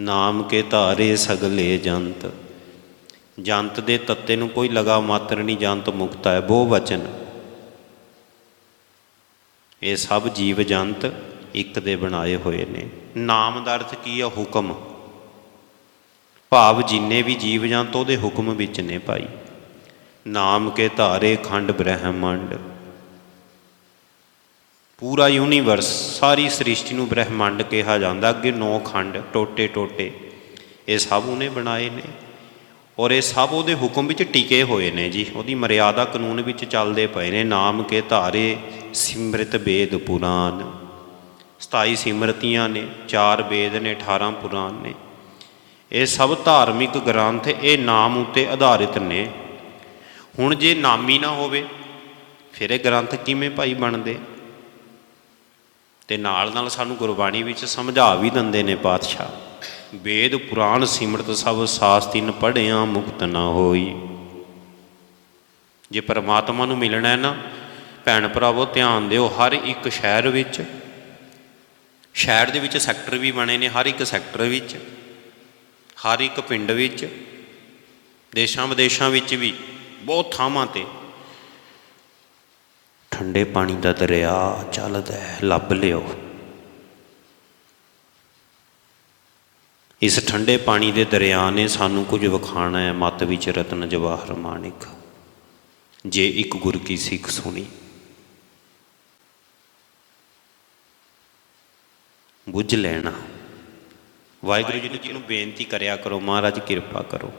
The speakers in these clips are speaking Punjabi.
ਨਾਮ ਕੇ ਧਾਰੇ ਸਗਲੇ ਜੰਤ। ਜੰਤ ਦੇ ਤੱਤੇ ਨੂੰ ਕੋਈ ਲਗਾ ਮਾਤਰ ਨਹੀਂ, ਜੰਤ ਮੁਕਤਾ ਹੈ, ਬਹੁ ਵਚਨ। ਇਹ ਸਭ ਜੀਵ ਜੰਤ ਇੱਕ ਦੇ ਬਣਾਏ ਹੋਏ ਨੇ। ਨਾਮ ਦਾ ਅਰਥ ਕੀ ਹੈ? ਹੁਕਮ। ਭਾਵ ਜਿੰਨੇ ਵੀ ਜੀਵ ਜੰਤ ਉਹਦੇ ਹੁਕਮ ਵਿੱਚ ਨੇ ਭਾਈ। ਨਾਮ ਕੇ ਧਾਰੇ ਖੰਡ ਬ੍ਰਹਿਮੰਡ। ਪੂਰਾ ਯੂਨੀਵਰਸ, ਸਾਰੀ ਸ੍ਰਿਸ਼ਟੀ ਨੂੰ ਬ੍ਰਹਿਮੰਡ ਕਿਹਾ ਜਾਂਦਾ, ਅੱਗੇ ਨੌ ਖੰਡ, ਟੋਟੇ ਟੋਟੇ। ਇਹ ਸਭ ਉਹਨੇ ਬਣਾਏ ਨੇ। ਔਰ ਇਹ ਸਭ ਉਹਦੇ ਹੁਕਮ ਵਿੱਚ ਟਿਕੇ ਹੋਏ ਨੇ ਜੀ। ਉਹਦੀ ਮਰਿਆਦਾ ਕਾਨੂੰਨ ਵਿੱਚ ਚੱਲਦੇ ਪਏ ਨੇ। ਨਾਮ ਕੇ ਧਾਰੇ ਸਿਮ੍ਰਿਤ ਵੇਦ ਪੁਰਾਨ। 27 ਸਿਮਰਤੀਆਂ ਨੇ 4 ਵੇਦ ਨੇ 18 ਪੁਰਾਨ ਨੇ। ਇਹ ਸਭ ਧਾਰਮਿਕ ਗ੍ਰੰਥ ਇਹ ਨਾਮ ਉਤੇ ਆਧਾਰਿਤ ਨੇ। ਹੁਣ ਜੇ ਨਾਮੀ ਨਾ ਹੋਵੇ, ਫਿਰ ਇਹ ਗ੍ਰੰਥ ਕਿਵੇਂ ਭਾਈ ਬਣਦੇ? ਤੇ ਨਾਲ ਨਾਲ ਸਾਨੂੰ ਗੁਰਬਾਣੀ ਵਿੱਚ ਸਮਝਾ ਵੀ ਦਿੰਦੇ ਨੇ ਪਾਤਸ਼ਾਹ। ਵੇਦ, ਪੁਰਾਣ, ਸਿਮਰਤ ਸਭ ਸਾਸਤਿਨ ਪੜਿਆ ਮੁਕਤ ਨਾ ਹੋਈ। ਜੇ ਪਰਮਾਤਮਾ ਨੂੰ ਮਿਲਣਾ ਹੈ ਨਾ, ਭੈਣ ਭਰਾਵੋ, ਧਿਆਨ ਦਿਓ, ਹਰ ਇੱਕ ਸ਼ਹਿਰ ਵਿੱਚ, ਸ਼ਹਿਰ ਦੇ ਵਿੱਚ ਸੈਕਟਰ ਵੀ ਬਣੇ ਨੇ, ਹਰ ਇੱਕ ਸੈਕਟਰ ਵਿੱਚ, ਹਰ ਇੱਕ ਪਿੰਡ ਵਿੱਚ ਦੇਸ਼ਾਂ ਵਿਦੇਸ਼ਾਂ ਵਿੱਚ ਵੀ, ਬਹੁਤ ਥਾਵਾਂ ਤੇ ਠੰਡੇ ਪਾਣੀ ਦਾ ਦਰਿਆ ਚੱਲਦਾ ਹੈ ਲੱਭ ਲਿਓ। ਇਸ ਠੰਡੇ ਪਾਣੀ ਦੇ ਦਰਿਆ ਨੇ ਸਾਨੂੰ ਕੁਝ ਵਿਖਾਣਾ ਹੈ, ਮਤ ਵਿੱਚ ਰਤਨ ਜਵਾਹਰ ਮਾਣਿਕ। ਜੇ ਇੱਕ ਗੁਰ ਕੀ ਸਿੱਖ ਸੁਣੀ। ਬੁੱਝ ਲੈਣਾ। ਵਾਹਿਗੁਰੂ ਜੀ ਨੂੰ ਜਿਹਨੂੰ ਬੇਨਤੀ ਕਰਿਆ ਕਰੋ, ਮਹਾਰਾਜ ਕਿਰਪਾ ਕਰੋ।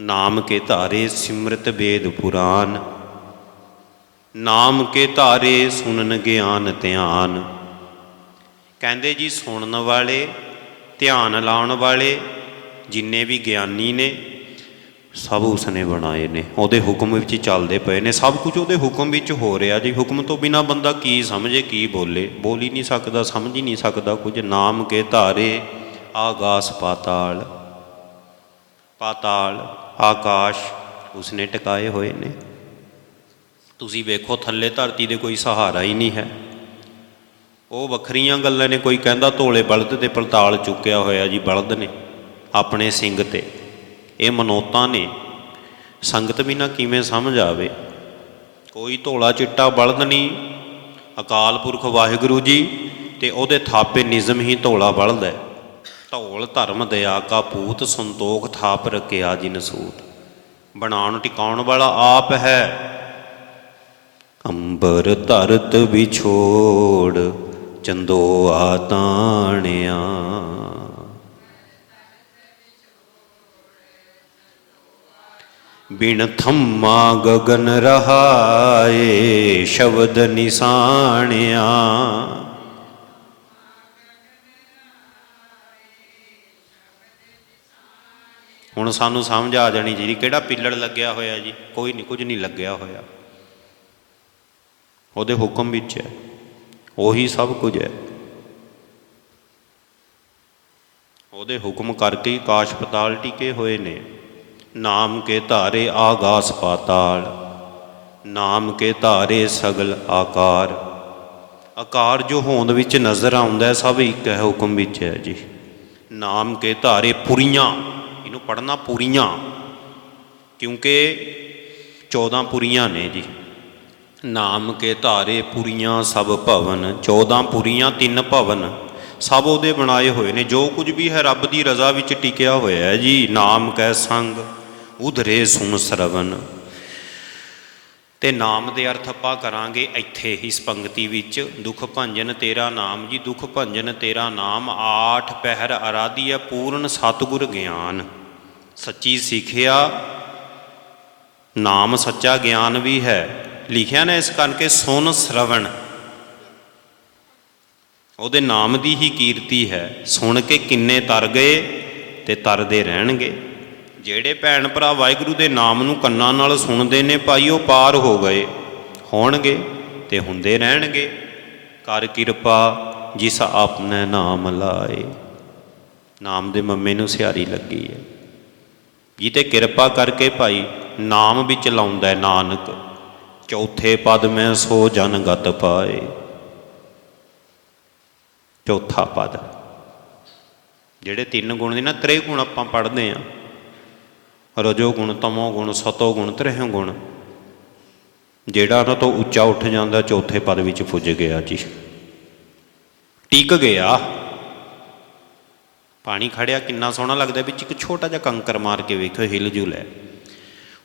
ਨਾਮ ਕੇ ਧਾਰੇ ਸਿਮਰਤ ਵੇਦ ਪੁਰਾਨ। ਨਾਮ ਕੇ ਧਾਰੇ ਸੁਣਨ ਗਿਆਨ ਧਿਆਨ। ਕਹਿੰਦੇ ਜੀ, ਸੁਣਨ ਵਾਲੇ, ਧਿਆਨ ਲਾਉਣ ਵਾਲੇ ਜਿੰਨੇ ਵੀ ਗਿਆਨੀ ਨੇ, ਸਭ ਉਸਨੇ ਬਣਾਏ ਨੇ। ਉਹਦੇ ਹੁਕਮ ਵਿੱਚ ਚੱਲਦੇ ਪਏ ਨੇ। ਸਭ ਕੁਝ ਉਹਦੇ ਹੁਕਮ ਵਿੱਚ ਹੋ ਰਿਹਾ ਜੀ। ਹੁਕਮ ਤੋਂ ਬਿਨਾ ਬੰਦਾ ਕੀ ਸਮਝੇ, ਕੀ ਬੋਲੇ? ਬੋਲ ਹੀ ਨਹੀਂ ਸਕਦਾ, ਸਮਝ ਹੀ ਨਹੀਂ ਸਕਦਾ ਕੁਝ। ਨਾਮ ਕੇ ਧਾਰੇ, ਆਗਾਸ ਪਾਤਾਲ। ਪਾਤਾਲ, ਆਕਾਸ਼ ਉਸਨੇ ਟਿਕਾਏ ਹੋਏ ਨੇ। ਤੁਸੀਂ ਵੇਖੋ ਥੱਲੇ ਧਰਤੀ ਦੇ ਕੋਈ ਸਹਾਰਾ ਹੀ ਨਹੀਂ ਹੈ। ਉਹ ਵੱਖਰੀਆਂ ਗੱਲਾਂ ਨੇ, ਕੋਈ ਕਹਿੰਦਾ ਧੋਲੇ ਬਲਦ ਤੇ ਪਲਤਾਲ ਚੁੱਕਿਆ ਹੋਇਆ ਜੀ ਬਲਦ ਨੇ ਆਪਣੇ ਸਿੰਘ ਤੇ। ਇਹ ਮਨੋਤਾਂ ਨੇ। ਸੰਗਤ ਵੀ ਨਾ ਕਿਵੇਂ ਸਮਝ ਆਵੇ। ਕੋਈ ਧੋਲਾ ਚਿੱਟਾ ਬਲਦ ਨਹੀਂ। ਅਕਾਲ ਪੁਰਖ ਵਾਹਿਗੁਰੂ ਜੀ ਤੇ ਉਹਦੇ ਥਾਪੇ ਨਿਜ਼ਮ ਹੀ ਧੋਲਾ ਬਲਦ ਹੈ। ਧੌਲ ਧਰਮ ਦਇਆ ਕਾ ਪੂਤ ਸੰਤੋਖ ਥਾਪ ਰਕਿਆ ਜਿਨ ਸੂਤ। ਬਣਾਉਣ ਟਿਕਾਉਣ ਵਾਲਾ ਆਪ ਹੈ। ਅੰਬਰ ਧਰਤ ਵਿਛੋੜ ਚੰਦੋਆ ਤਾਣਿਆ। ਬਿਨ ਥੰਮਾ ਗਗਨ ਰਹਾਏ, ਸ਼ਬਦ ਨਿਸਾਣਿਆ। ਹੁਣ ਸਾਨੂੰ ਸਮਝ ਆ ਜਾਣੀ ਜੀ, ਕਿਹੜਾ ਪਿੱਲੜ ਲੱਗਿਆ ਹੋਇਆ ਜੀ? ਕੋਈ ਨਹੀਂ ਕੁਝ ਨਹੀਂ ਲੱਗਿਆ ਹੋਇਆ। ਉਹਦੇ ਹੁਕਮ ਵਿੱਚ ਹੈ। ਉਹੀ ਸਭ ਕੁਝ ਹੈ। ਉਹਦੇ ਹੁਕਮ ਕਰਕੇ ਹੀ ਕਾਸ਼ ਪਤਾਲ ਟਿਕੇ ਹੋਏ ਨੇ। ਨਾਮ ਕੇ ਧਾਰੇ ਆਗਾਸ ਪਾਤਾਲ, ਨਾਮ ਕੇ ਧਾਰੇ ਸਗਲ ਆਕਾਰ। ਆਕਾਰ ਜੋ ਹੋਂਦ ਵਿੱਚ ਨਜ਼ਰ ਆਉਂਦਾ ਹੈ, ਸਭ ਇੱਕ ਹੈ ਹੁਕਮ ਵਿੱਚ ਹੈ ਜੀ। ਨਾਮ ਕੇ ਧਾਰੇ ਪੁਰੀਆਂ, ਇਹਨੂੰ ਪੜਨਾ ਪੁਰੀਆਂ, ਕਿਉਂਕਿ 14 ਪੁਰੀਆਂ ਨੇ ਜੀ। ਨਾਮ ਕੇ ਧਾਰੇ ਪੁਰੀਆਂ ਸਭ ਭਵਨ 14 ਪੁਰੀਆਂ, ਤਿੰਨ ਭਵਨ। ਸਭ ਉਹਦੇ ਬਣਾਏ ਹੋਏ ਨੇ, ਜੋ ਕੁਝ ਵੀ ਹੈ ਰੱਬ ਦੀ ਰਜ਼ਾ ਵਿੱਚ ਟਿਕਿਆ ਹੋਇਆ ਹੈ ਜੀ, ਨਾਮ ਕੈ ਸੰਗ, ਉਧਰੇ ਸੁਨ ਸਰਵਨ। ਤੇ ਨਾਮ ਦੇ ਅਰਥ ਆਪਾਂ ਕਰਾਂਗੇ ਇੱਥੇ, ਇਸ ਪੰਕਤੀ ਵਿੱਚ, ਦੁਖ ਭੰਜਨ ਤੇਰਾ ਨਾਮ ਜੀ, ਦੁਖ ਭੰਜਨ ਤੇਰਾ ਨਾਮ, ਆਠ ਪਹਿਰ ਅਰਾਧੀਆ ਪੂਰਨ ਸਤਿਗੁਰ ਗਿਆਨ। ਸੱਚੀ ਸਿੱਖਿਆ, ਨਾਮ ਸੱਚਾ ਗਿਆਨ ਵੀ ਹੈ ਲਿਖਿਆ ਨਾ ਇਸ ਕਰਕੇ ਸੁਨ ਸ਼ਰਵਣ। ਉਹਦੇ ਨਾਮ ਦੀ ਹੀ ਕੀਰਤੀ ਹੈ, ਸੁਣ ਕੇ ਕਿੰਨੇ ਤਰ ਗਏ ਤੇ ਤਰਦੇ ਰਹਿਣਗੇ। ਜਿਹੜੇ ਭੈਣ ਭਰਾ ਵਾਹਿਗੁਰੂ ਦੇ ਨਾਮ ਨੂੰ ਕੰਨਾਂ ਨਾਲ ਸੁਣਦੇ ਨੇ, ਭਾਈ ਉਹ ਪਾਰ ਹੋ ਗਏ, ਹੋਣਗੇ ਤੇ ਹੁੰਦੇ ਰਹਿਣਗੇ। ਕਰ ਕਿਰਪਾ ਜਿਸ ਆਪਨੇ ਨਾਮ ਲਾਏ। ਨਾਮ ਦੇ ਮੰਮੇ ਨੂੰ ਸਿਆਰੀ ਲੱਗੀ ਹੈ। ਜਿਤੇ ਕਿਰਪਾ ਕਰਕੇ ਭਾਈ, ਨਾਮ ਵਿੱਚ ਲਾਉਂਦਾ ਨਾਨਕ। ਚੌਥੇ ਪਦ ਮੈਂ ਸੋ ਜਨ ਗਤ ਪਾਏ। ਚੌਥਾ ਪਦ। ਜਿਹੜੇ ਤਿੰਨ ਗੁਣ ਨੇ ਨਾ ਤ੍ਰੇ ਗੁਣ ਆਪਾਂ ਪੜ੍ਹਦੇ ਆ ਰਜੋ ਗੁਣ, ਤਮੋ ਗੁਣ, ਸਤੋ ਗੁਣ, ਤ੍ਰਿਹੋ ਗੁਣ। ਜਿਹੜਾ ਉਹਨਾਂ ਤੋਂ ਉੱਚਾ ਉੱਠ ਜਾਂਦਾ, ਚੌਥੇ ਪਦ ਵਿੱਚ ਪੁੱਜ ਗਿਆ ਜੀ। ਟਿਕ ਗਿਆ। ਪਾਣੀ ਖੜਿਆ, ਕਿੰਨਾ ਸੋਹਣਾ ਲੱਗਦਾ ਵਿੱਚ ਇੱਕ ਛੋਟਾ ਜਿਹਾ ਕੰਕਰ ਮਾਰ ਕੇ ਵੇਖੋ ਹਿਲ ਜੁਲ ਹੈ।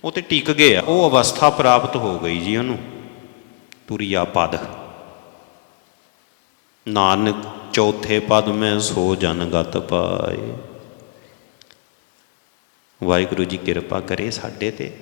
ਉਹ ਤੇ ਟਿਕ ਗਏ ਆ। ਉਹ ਅਵਸਥਾ ਪ੍ਰਾਪਤ ਹੋ ਗਈ ਜੀ ਉਹਨੂੰ। ਤੁਰਿਆ ਪਦ। ਨਾਨਕ ਚੌਥੇ ਪਦ ਮੈਂ ਸੋ ਜਨ ਗਤ ਪਾਏ। ਵਾਹਿਗੁਰੂ ਜੀ ਕਿਰਪਾ ਕਰੇ ਸਾਡੇ ਤੇ।